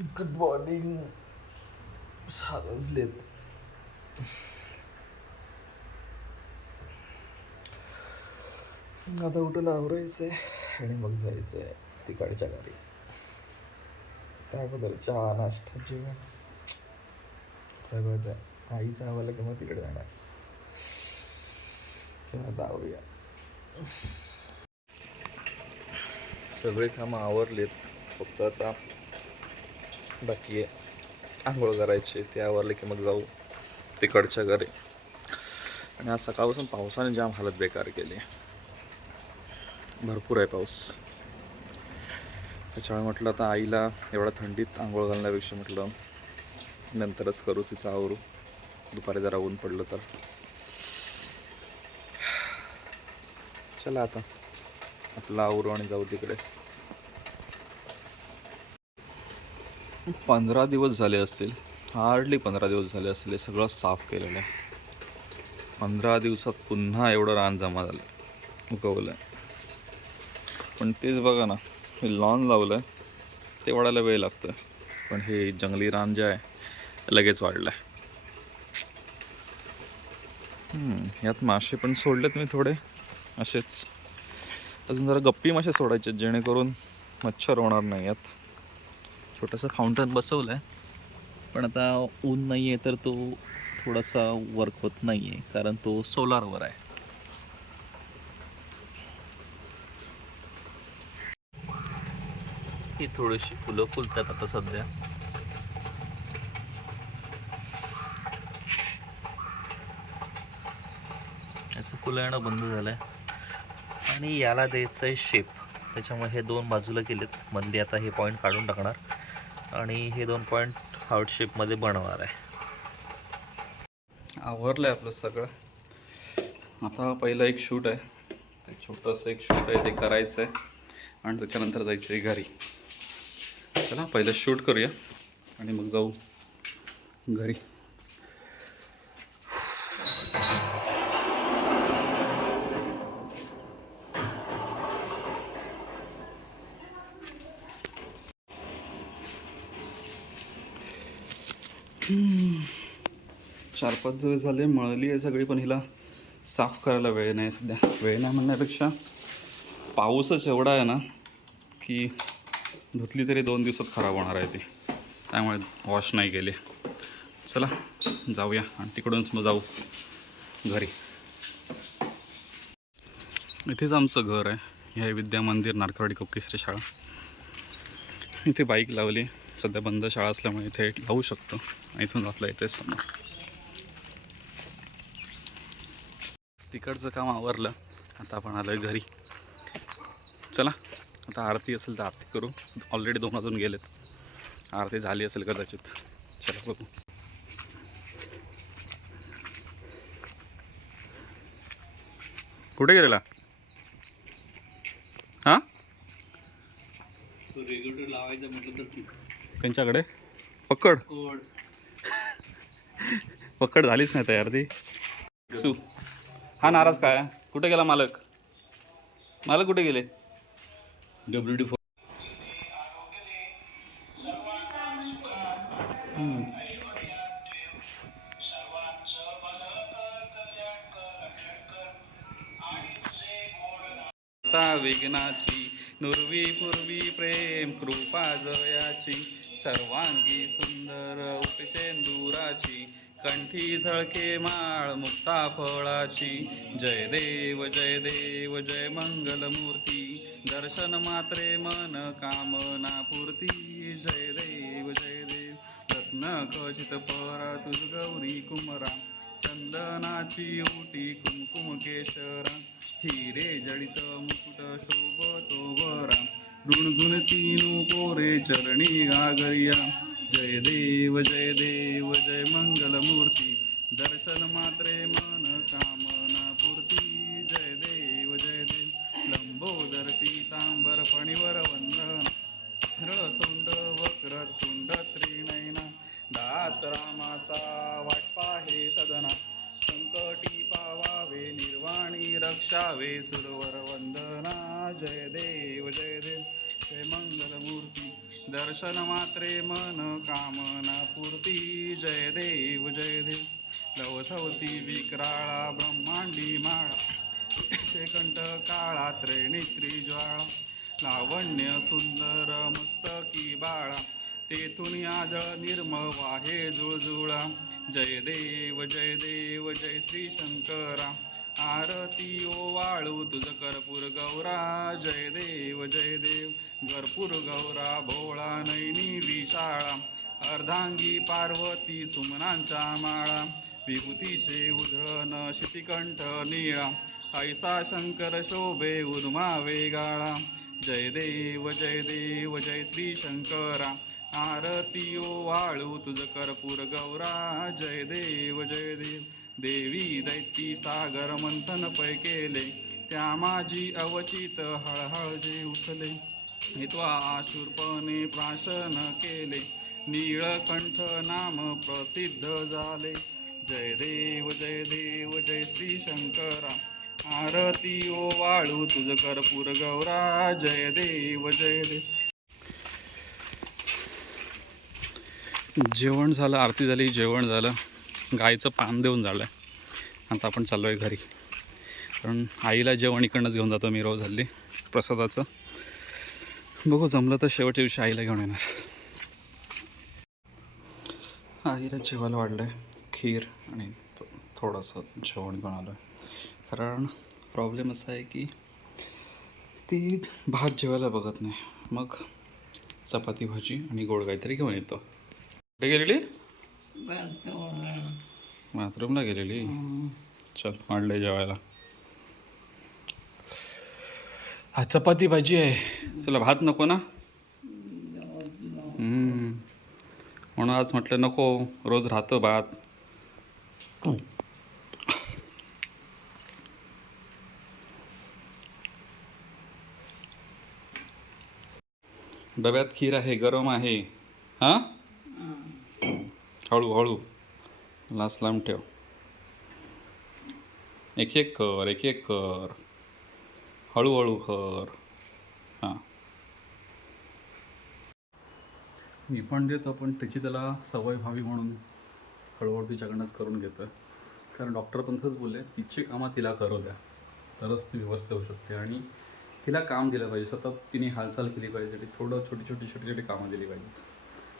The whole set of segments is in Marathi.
गुड मॉर्निंग साजलेत आता उठून आहे आणि मग जायचं आहे तिकडच्या गाडी त्याबद्दल चहा नाश्ता जेवण. सगळंच आहे. आईचं आवडलं की मग तिकडे जाणार. चला आता सगळे कामं आवरलेत. फक्त आता बाकी आंघोळ करायचे ते आवरले की मग जाऊ तिकडच्या घरी. आणि आज सकाळपासून पावसाने जाम हालत बेकार केली. भरपूर आहे पाऊस. त्याच्यामुळे म्हटलं आता आईला एवढ्या थंडीत आंघोळ घालण्यापेक्षा म्हटलं नंतरच करू तिचं आवरू. दुपारी जरा ऊन पडलं तर. चला आता. आपलं आवरू आणि जाऊ तिकडे. पंधरा दिवस झाले असतील. हार्डली पंधरा दिवस झाले असतील. हे सगळं साफ केलेलं आहे. पंधरा दिवसात पुन्हा एवढं रान जमा झालं. उगवलं. आहे पण तेच बघा ना हे लॉन लावलं आहे ते वाढायला वेळ लागतं पण हे जंगली रान जे आहे लगेच वाढलं आहे यात मासे पण सोडलेत मी थोडे. असेच. अजून जरा गप्पी मासे सोडायचे जेणेकरून मच्छर होणार नाही यात. छोटंसं फाउंटन बसवलं आहे पण आता ऊन नाही आहे तर तो थोडासा वर्क होत नाही आहे कारण तो सोलारवर आहे. ही थोडीशी फुलं फुलतात आता सध्या. याचं फुलं येणं बंद झालं आहे आणि याला द्यायचं आहे शेप त्याच्यामुळे हे दोन बाजूला गेलेत. मधली आता हे पॉईंट काढून टाकणार. आणि हे दोन पॉईंट हार्ट शेपमध्ये बनवणार आहे. आवरलं आहे आपलं सगळं. आता पहिलं एक शूट आहे. ते छोटंसं एक शूट आहे ते करायचं आहे आणि त्याच्यानंतर जायचं आहे घरी. चला पहिलं शूट करूया. आणि मग जाऊ घरी. चार पाच दिवस झाले मळली आहे सगळी पण हिला साफ करायला वेळ नाही सध्या. वेळ नाही म्हणण्यापेक्षा पाऊसच एवढा आहे ना की धुतली तरी दोन दिवसात खराब होणार आहे ती. त्यामुळे वॉश नाही केले. चला जाऊया. आणि तिकडूनच मग जाऊ घरी. इथेच आमचं घर आहे. हे विद्या मंदिर नारकरवाडी कोकिसरी शाळा. इथे बाईक लावली. सध्या बंद शाळा असल्यामुळे इथे लावू शकतो. इथून आपलं इथे समोर तिकडचं काम आवरलं. आता आपण आलोय घरी. चला आता आरती असेल तर आरती करू. ऑलरेडी दोन वाजून गेलेत. आरती झाली असेल कदाचित. चला बघू. कुठे गेलेला? हां? रेग्युलेटर लावायचं म्हटलं तर त्यांच्याकडे? पकड. कोड पकड झालीच नाही तयार ती. सू हा नाराज काय? कुठे गेला मालक? मालक कुठे गेले? डब्ल्यू डी फोर विघ्नाची नुरवी पूर्वी प्रेम कृपा जयाची. सर्वांगी सुंदर उपसेंदुराची कंठी झळके माळ मुक्ता फळाची. जय देव जय देव जय मंगलमूर्ती. दर्शन मात्रे मन कामना पूर्ती. जय देव जय देव. रत्न खचित परा तुझ गौरी कुमरा. चंदनाची ओटी कुमकुम केशरा. हिरे जडित मुकुट शोभतो वरा. ऋणगुण तीनू पोरे चरणी गागरिया जय देव जय देव जय मंगलमूर्ती। दर्शन मात्रे लवथवती विक्राळा ब्रह्मांडी माळा. शेकंठ काळा त्रिनेत्री ज्वाळा. लावण्य सुंदर मस्तकी बाळा. तेथून आजळ निर्मळ वाहे जुळजुळा. जय देव जय देव जय श्री शंकरा. आरती ओ वाळू तुझ कर्पूर गौरा. जय देव जय देव कर्पूर गौरा. भोळा नैनी विशाळा. अर्धांगी पार्वती सुमनांच्या माळा. विभूतीचे उधळण शितिकंठ निळा. ऐसा शंकर शोभे उर्मा वेगाळा. जय देव जय देव जय श्री शंकरा. आरती ओ वाळू तुझ कर्पूर गौरा. जय देव जय देव. देवी दैती सागर मंथन पै केले. त्या माझी अवचित हळहळ जे उठले. हित्वा शूर्पणे प्राशन केले. नीळकंठ नाम प्रसिद्ध झाले. जय देव जय देव जय श्री शंकरा. आरती ओ वाळू तुझ कर्पूर गौरा. जय देव जय देव. जेवण झालं आरती झाली जेवण झालं. गायीचं पान देऊन झालं. आता आपण चाललो आहे घरी. कारण आईला जेवण इकडनंच घेऊन जातो मी रोज हल्ली प्रसादाचं. बघू जमलं तर शेवटच्या दिवशी आईला घेऊन येणार. आईला जेवायला वाढलं आहे खीर आणि थोडंसं जेवण घेऊन आलो. आहे कारण प्रॉब्लेम असा आहे की ती भात जेवायला बघत नाही. मग चपाती भाजी आणि गोड काहीतरी घेऊन येतो. कुठे गेलेली? बाथरूमला गेलेली. चल वाढलंय जेवायला. हा चपाती भाजी आहे. चला भात नको ना? म्हणून आज म्हटलं नको रोज राहतं भात. डब्यात खीर आहे गरम आहे. हां? हळू हळू. लास्ट लांब ठेव. एक एक कर एक एक कर. हळूहळू कर. हां. मी पण देतो पण त्याची त्याला सवय व्हावी म्हणून. हळूहळू तिच्याकडनंच करून घेतो कारण डॉक्टर पण तसंच बोलले तिची कामं तिला करू द्या. तरच ती व्यवस्थित होऊ शकते आणि तिला काम दिलं पाहिजे. सतत तिने हालचाल केली पाहिजे. ती थोडं छोटी छोटी छोटी छोटी कामं दिली पाहिजेत.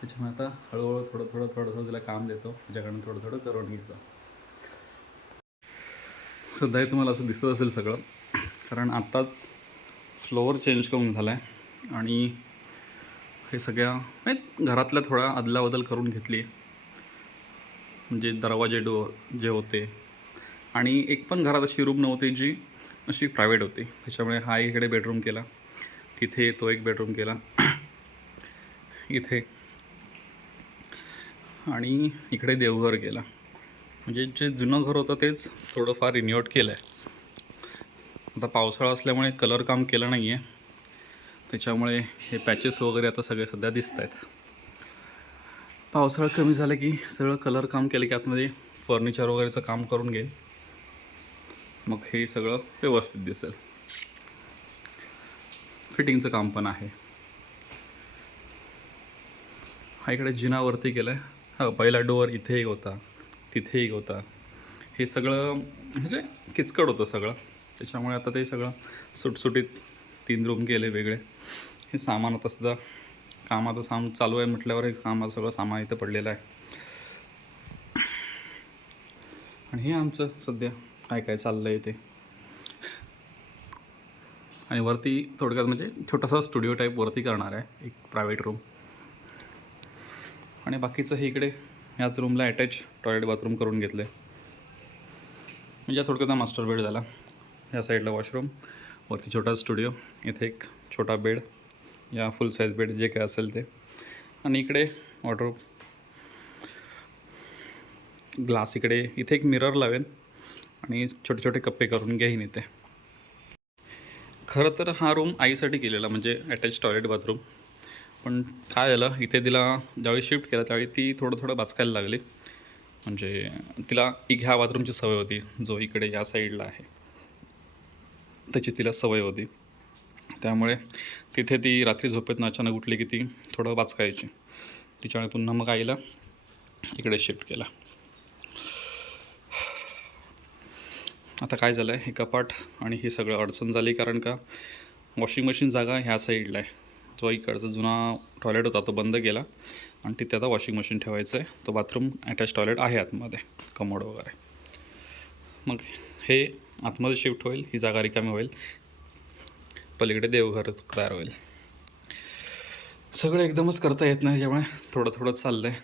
त्याच्यामुळे आता हळूहळू थोडं थोडं थोडं थोडं तिला काम देतो. तिच्याकडनं थोडं थोडं करून घेतो. सध्या हे तुम्हाला असं दिसत असेल सगळं. कारण आत्ताच फ्लोअर चेंज करून झाला आहे आणि हे सगळ्या घरातल्या थोडा अदलाबदल करून घेतली म्हणजे दरवाजे डोअर जे होते. आणि एक पण घरात अशी रूम नव्हती जी अशी प्रायव्हेट होती. त्याच्यामुळे हा इकडे बेडरूम केला. तिथे तो एक बेडरूम केला. इथे. आणि इकडे देवघर केला. म्हणजे जे जुनं घर होतं तेच थोडंफार रिन्युएट केलं आहे आता पावसाळा असल्यामुळे कलर काम केलं नाही आहे त्याच्यामुळे हे पॅचेस वगैरे आता सगळे सध्या दिसत आहेत पावसाळा कमी झालं की सगळं कलर काम केलं की आतमध्ये फर्निचर वगैरेचं काम करून घेईल मग हे सगळं व्यवस्थित दिसेल. फिटिंगचं काम पण आहे. हा इकडे जिनावरती केलं आहे हा पहिला डोअर इथे एक होता तिथे एक होता. हे सगळं म्हणजे किचकट होतं सगळं. त्याच्यामुळे आता ते सगळं सुटसुटीत तीन रूम गेले वेगळे. हे सामान आता सुद्धा कामाचं साम चालू आहे म्हटल्यावर कामाचं सगळं सामान इथं पडलेलं आहे. आणि हे आमचं सध्या काय काय चाललं आहे ते. आणि वरती थोडक्यात म्हणजे छोटासा स्टुडिओ टाईप वरती करणार आहे एक प्रायव्हेट रूम आणि बाकीचं हे इकडे ह्याच रूमला अटॅच टॉयलेट बाथरूम करून घेतलं आहे म्हणजे थोडक्यात मास्टर बेड झाला. ह्या साईडला वॉशरूम वरती छोटा स्टुडिओ इथे एक छोटा बेड या फुल साईज बेड जे काय असेल ते. आणि इकडे वॉटर ग्लास इकडे इथे एक मिरर लावेन आणि छोटे छोटे कप्पे करून घेईन इथे. खरं तर हा रूम आईसाठी केलेला म्हणजे अटॅच टॉयलेट बाथरूम पण काय झालं इथे तिला ज्यावेळी शिफ्ट केला त्यावेळी ती थोडं थोडं बाचकायला लागली. म्हणजे तिला एक ह्या बाथरूमची सवय होती जो इकडे या साईडला आहे. त्याची तिला सवय होती. त्यामुळे तिथे ती रात्री झोपेतनं अचानक उठली की ती थोडं वाचकायची. तिच्यामुळे पुन्हा मग आईला इकडे शिफ्ट केला. आता काय झालं आहे हे कपाट आणि हे सगळं अडचण झाली कारण का वॉशिंग मशीन जागा ह्या साईडला आहे. जो इकडचा जुना टॉयलेट होता तो बंद केला आणि तिथे आता वॉशिंग मशीन ठेवायचं आहे तो बाथरूम अटॅच टॉयलेट आहे आतमध्ये कमोड वगैरे. मग हे आतमध्ये शिफ्ट होईल ही जागा रिकामी होईल. पलीकडे देवघर तयार होईल. सगळं एकदमच करता येत नाही त्यामुळे थोडं थोडं चाललं आहे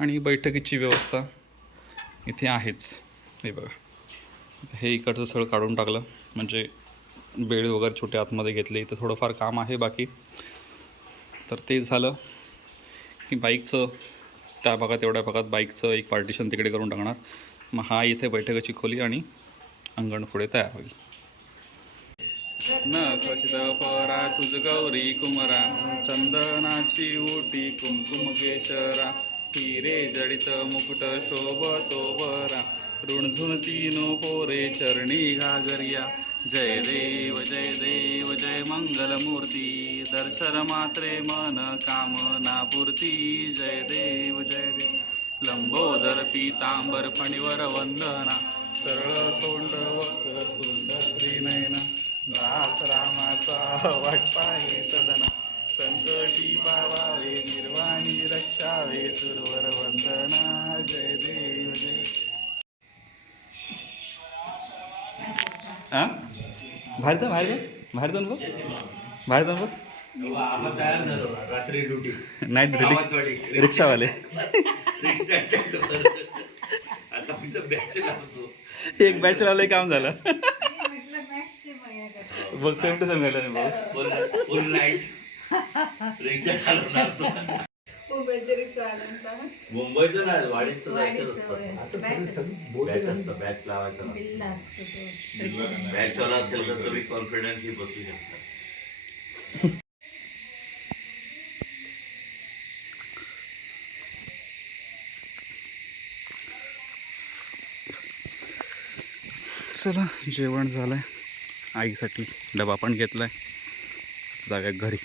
आणि बैठकीची व्यवस्था इथे आहेच. हे बघा. हे इकडचं सगळं काढून टाकलं. म्हणजे बेड वगैरे छोटे आतमध्ये घेतले. इथं थोडंफार काम आहे बाकी. तर ते झालं की बाईकचं त्या भागात एवढ्या भागात बाईकचं एक पार्टिशन तिकडे करून टाकणार. मग हा इथे बैठकाची खोली आणि अंगण पुढे तयार होईल. न क्वचित परा तुझ गौरी कुमरा चंदनाची ओटी कुमकुम केशरा हिरे जडित मुकुट शोभतो बरा ऋणझुन तीनो पोरे चरणी घागरिया जय देव जय देव जय मंगलमूर्ती दर्शन मात्रे मन कामना पूर्ती जय देव जय देव. लंबोदर पीतांबर फणीवर वंदना सरळ तोंड वक्र सुंदर श्रीनयना दास रामाचा वाटपाहे सदना. संकटी पावावे निर्वाणी रक्षावे सुरवर वंदना. जय देव जय. हां? बाहेर जा बाहेर जा. बाहेर जाऊन बघ. बाहेर जाऊन बघ. रात्री ड्युटी नाईट. रिक्षावाले. एक बॅच लावलं काम झालं. बघ सेम टू सेम झालं नाही बघ फुल नाईट रिक्षा चालवून असतो मुंबईच्या रिक्षावाल्यांचा मुंबईचं नाही वाडीचं जायचं असतं. बॅच असते. बॅच लावायचं बिल्ल असतो तो. बॅचवर असेल तर तुम्ही कॉन्फिडन्सली बसू शकता. चला जेवण झालं आहे आईसाठी डबा पण घेतला आहे जागा घरी.